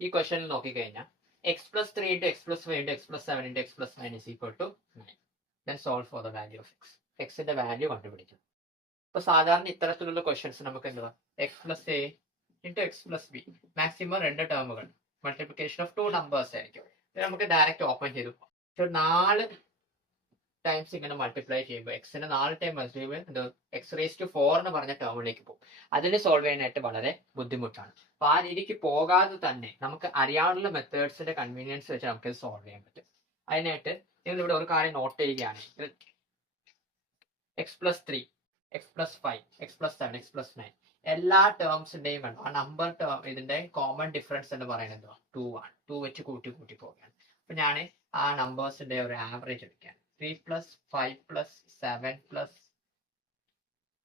ഈ ക്വസ്റ്റനിൽ നോക്കിക്കഴിഞ്ഞാൽ x plus 3 into x plus 5 into x plus 7 into x plus 9 is equal to 9. Then solve for the value of x. എക്സിന്റെ value കണ്ടുപിടിക്കും. അപ്പൊ സാധാരണ ഇത്തരത്തിലുള്ള ക്വസ്റ്റ്യൻസ് നമുക്ക് എന്തുവാ x plus a into x plus b, maximum 2 ടേമുകൾ, multiplication of 2 numbers ആയിരിക്കും. ഇത് നമുക്ക് ഡയറക്റ്റ് ഓപ്പൺ ചെയ്തു 4 ടൈംസ് ഇങ്ങനെ മൾട്ടിപ്ലൈ ചെയ്യുമ്പോൾ എക്സിന് 4 ടൈം മൾട്ടിപ്ലൈ ചെയ്യുമ്പോൾ എക്സ് റേസ് ടു 4 എന്ന് പറഞ്ഞ ടേമിലേക്ക് പോകും. അതിന് സോൾവ് ചെയ്യാനായിട്ട് വളരെ ബുദ്ധിമുട്ടാണ്. അപ്പൊ ആ രീതിക്ക് പോകാതെ തന്നെ നമുക്ക് അറിയാവുന്ന മെത്തേഡ്സിന്റെ കൺവീനിയൻസ് വെച്ച് നമുക്ക് സോൾവ് ചെയ്യാൻ പറ്റും. അതിനായിട്ട് നിങ്ങൾ ഇവിടെ ഒരു കാര്യം നോട്ട് ചെയ്യുകയാണെങ്കിൽ X plus 3, X plus 5, X plus 7, X plus 9 എല്ലാ ടേംസിന്റെയും വേണം ആ നമ്പർ ടേം ഇതിന്റെ കോമൺ ഡിഫറൻസ് എന്ന് പറയുന്നത് 2 ആണ്. 2 വെച്ച് കൂട്ടി പോവുകയാണ്. അപ്പൊ ഞാൻ ആ നമ്പേഴ്സിന്റെ ഒരു ആവറേജ് എടുക്കുകയാണ്. 3 plus 5 plus 7 plus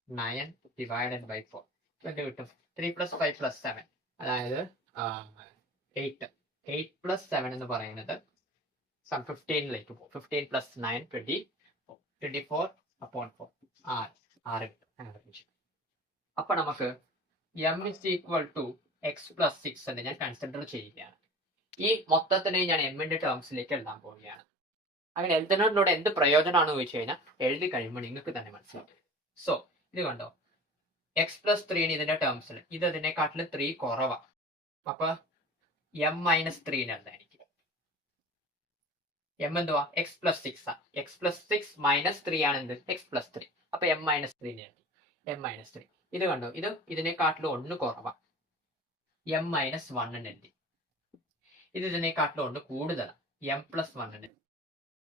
9 divided by 4 എന്ത് കിട്ടും? 3 plus 5 plus 7 അതായത് 8. 8 plus 7 എന്ന് പറയുന്നത് 15ലേക്ക് പോകും. 15 plus 9 24 upon 4 6 കിട്ടും ആവറേജ്. അപ്പൊ നമുക്ക് m is equal to x plus 6 എന്ന് ഞാൻ കൺസിഡർ ചെയ്യുകയാണ്. ഈ മൊത്തത്തിനെ ഞാൻ എമ്മിന്റെ ടേംസിലേക്ക് എഴുതാൻ പോവുകയാണ്. അങ്ങനെ എഴുതുന്നതിലൂടെ എന്ത് പ്രയോജനമാണെന്ന് ചോദിച്ചു കഴിഞ്ഞാൽ എഴുതി കഴിയുമ്പോൾ നിങ്ങൾക്ക് തന്നെ മനസ്സിലാവും. സോ ഇത് കണ്ടോ, എക്സ് പ്ലസ് 3 ഇതിന്റെ ടേംസിൽ ഇത് ഇതിനെക്കാട്ടിലും 3 കുറവാണ്. അപ്പൊ എം മൈനസ് 3 എന്തായിരിക്കും? എം എന്തുവാ? എക്സ് പ്ലസ് 6 ആ. എക്സ് പ്ലസ് 6 മൈനസ് 3 ആണ് എന്ത്? X plus 3. അപ്പൊ എം മൈനസ് 3 എഴുതി. എം മൈനസ് 3 ഇത് കണ്ടോ, ഇത് ഇതിനെക്കാട്ടിലും 1 കുറവാണ്. എം മൈനസ് 1 എഴുതി. ഇത് ഇതിനെക്കാട്ടിലും 1 കൂടുതലാണ്. എം പ്ലസ് 1 എഴുതി.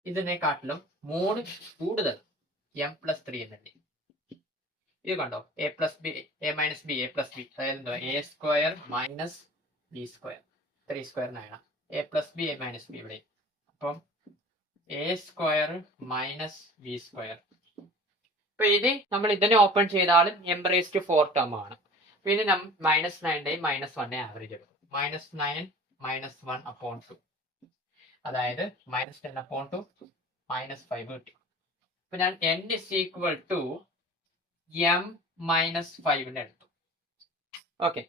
ഇതിനെക്കാട്ടിലും 3 കൂടുതൽ എം പ്ലസ് 3 എന്നെഴുതി. ഇത് കണ്ടോ, A plus b, a minus B, A plus B, അതായത് എന്തോ A square minus B square, 3 square 9. A plus b, a minus B ഇവിടെ. അപ്പം A square minus B square. അപ്പൊ ഇനി നമ്മൾ ഇതിനെ ഓപ്പൺ ചെയ്താലും എം റേസ് ടു 4 ടേം ആണ്. പിന്നെ മൈനസ് 9ന്റെയും മൈനസ് 1 ആവറേജ് എടുക്കും. മൈനസ് 9 മൈനസ് 1 അപ്പോൺ 2, അതായത് മൈനസ് 10 അപ്പോൺ 2 മൈനസ് 5 കിട്ടി. അപ്പൊ ഞാൻ n is equal to m minus 5 എടുത്തു. ഓക്കെ,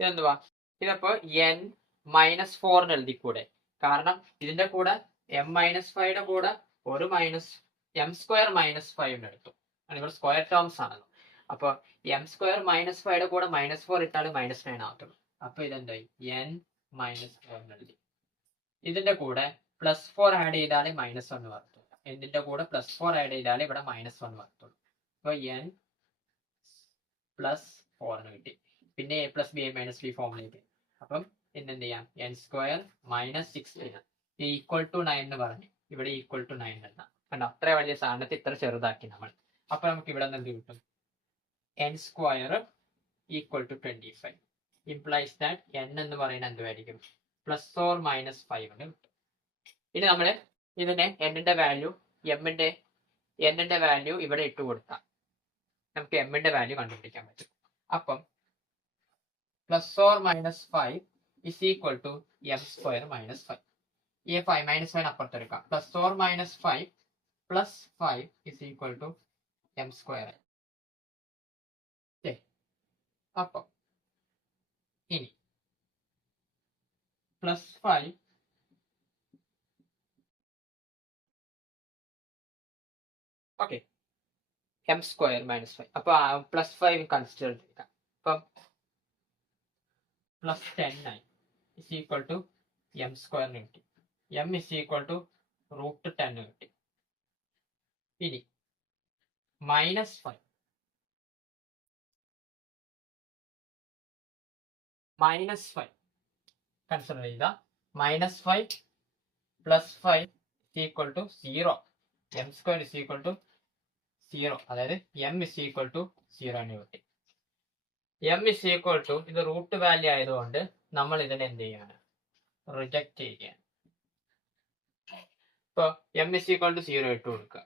ഇതെന്തുവാ? ഇതപ്പോ n മൈനസ് 4 എഴുതിക്കൂടെ? കാരണം ഇതിന്റെ കൂടെ m മൈനസ് 5യുടെ കൂടെ ഒരു മൈനസ് എം സ്ക്വയർ മൈനസ് 5 എടുത്തു. ഇവിടെ സ്ക്വയർ ടേംസ് ആണല്ലോ. അപ്പൊ എം സ്ക്വയർ മൈനസ് 5യുടെ കൂടെ മൈനസ് 4 ഇട്ടാൽ മൈനസ് 9 ആകത്തുള്ളൂ. അപ്പൊ ഇതെന്തായി? n മൈനസ് 4 എഴുതി. ഇതിന്റെ കൂടെ പ്ലസ് 4 ആഡ് ചെയ്താലേ മൈനസ് 1 വരത്തുള്ളൂ. ഇതിന്റെ കൂടെ പ്ലസ് 4 ആഡ് ചെയ്താലേ ഇവിടെ മൈനസ് 1 വരത്തുള്ളൂ. അപ്പൊ n പ്ലസ് 4 കിട്ടി. പിന്നെ a plus b, a minus b ഫോമിലേക്ക്. അപ്പം എന്ത് ചെയ്യാം? N square minus 16 equal to 9 എന്ന് പറഞ്ഞു. ഇവിടെ ഈക്വൽ ടു 9 എഴുതാം. കണ്ടോ, അത്ര വലിയ സാധനത്തെ ഇത്ര ചെറുതാക്കി നമ്മൾ. അപ്പൊ നമുക്ക് ഇവിടെ നിന്ന് എന്ത് കിട്ടും? N square equal to 25 implies that n എന്ന് പറയുന്നത് എന്തുമായിരിക്കും? പ്ലസ് ഓർ മൈനസ് 5 കിട്ടും. ഇനി നമ്മൾ ഇതിനെ എന്നിന്റെ വാല്യൂ എന്നിന്റെ വാല്യൂ ഇവിടെ ഇട്ട് കൊടുത്താൽ നമുക്ക് എമ്മിന്റെ വാല്യൂ കണ്ടുപിടിക്കാൻ പറ്റും. അപ്പം plus or minus 5 is equal to m square minus 5. ഈ 5 മൈനസ് 5 അപ്പുറത്തെടുക്കാം. Plus or minus 5 plus 5 is equal to m square. അപ്പം ഇനി plus 5 okay, m square minus 5. അപ്പൊ പ്ലസ് 5 കൺസിഡർ ചെയ്യാം. അപ്പം plus 10 is equal to m square കിട്ടി. M is equal to root 10 കിട്ടി. ഇനി മൈനസ് 5 കൺസിഡർ ചെയ്ത minus 5 plus 5 equal to 0. M square is equal to 0, അതായത് എം ഇസ് ഈക്വൽ ടു 0 എന്ന് കിട്ടി. എം ഇസ് ഈക്വൽ ടു ഇത് റൂട്ട് വാല്യൂ ആയതുകൊണ്ട് നമ്മൾ ഇതിനെ എന്ത് ചെയ്യാണ്? റിജക്ട് ചെയ്യുകയാണ്. ഇപ്പൊ എം ഇസ് ഈക്വൽ ടു 0 ഇട്ട് കൊടുക്കുക.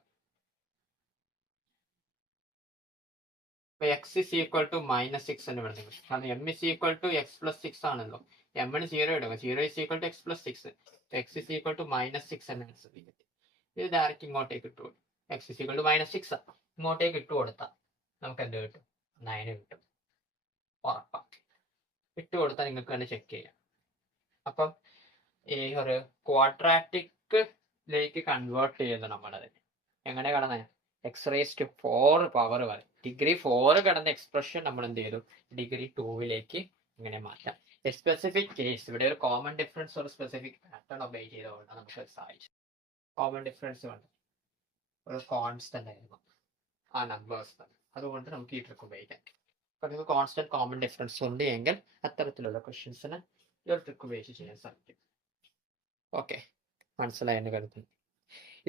ഇപ്പൊ x is equal to minus 6 എന്ന് പറയുന്നത്. കാരണം m is equal to x plus 6 ആണല്ലോ. എമ്മിന് 0 ഇടുക. 0 is equal to x plus 6. X is equal to minus 6 എന്ന് ആൻസർ കിട്ടി. ഇത് ഡയറക്റ്റ് ഇങ്ങോട്ടേക്ക് ഇട്ടു കൊടുക്കും. X is equal to minus 6 ഇങ്ങോട്ടേക്ക് ഇട്ട് കൊടുത്താൽ നമുക്ക് എന്ത് കിട്ടും? 9 കിട്ടും. ഉറപ്പാണ്. ഇട്ട് കൊടുത്താൽ നിങ്ങൾക്ക് തന്നെ ചെക്ക് ചെയ്യാം. അപ്പം ഈ ഒരു ക്വാഡ്രാറ്റിക്കിലേക്ക് കൺവേർട്ട് ചെയ്യുന്നു നമ്മളത്. എങ്ങനെ കടന്ന് എക്സ് റേസ് ടു 4 പവർ വരെ ഡിഗ്രി 4 കടന്ന എക്സ്പ്രഷൻ നമ്മൾ എന്ത് ചെയ്തു ഡിഗ്രി 2ലേക്ക് ഇങ്ങനെ മാറ്റാം. സ്പെസിഫിക് കേസ് ഇവിടെ ഒരു കോമൺ ഡിഫറൻസ് ഒരു സ്പെസിഫിക് പാറ്റേൺ ഒബേ ചെയ്തുകൊണ്ട് നമുക്ക് സാധിച്ചു. കോമൺ ഡിഫറൻസ് കൊണ്ട് ഒരു കോൺസ്റ്റന്റ് ആയിരുന്നു ആ നമ്പേഴ്സ്, അതുകൊണ്ട് നമുക്ക് ഈ ട്രിക്ക് ഉപയോഗിക്കാം. അപ്പോൾ നിങ്ങൾക്ക് കോൺസ്റ്റന്റ് കോമൺ ഡിഫറൻസ് ഉണ്ട് എങ്കിൽ അത്തരത്തിലുള്ള ക്വസ്റ്റ്യൻസിന് ഈ ഒരു ട്രിക്ക് ഉപയോഗിച്ച് ചെയ്യാൻ സാധിക്കും. ഓക്കെ, മനസ്സിലായെന്ന് കരുതുന്നു.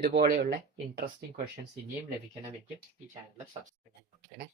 ഇതുപോലെയുള്ള ഇൻട്രസ്റ്റിംഗ് ക്വസ്റ്റ്യൻസ് ഇനിയും ലഭിക്കണമെങ്കിൽ ഈ ചാനൽ സബ്സ്ക്രൈബ് ചെയ്യണേ.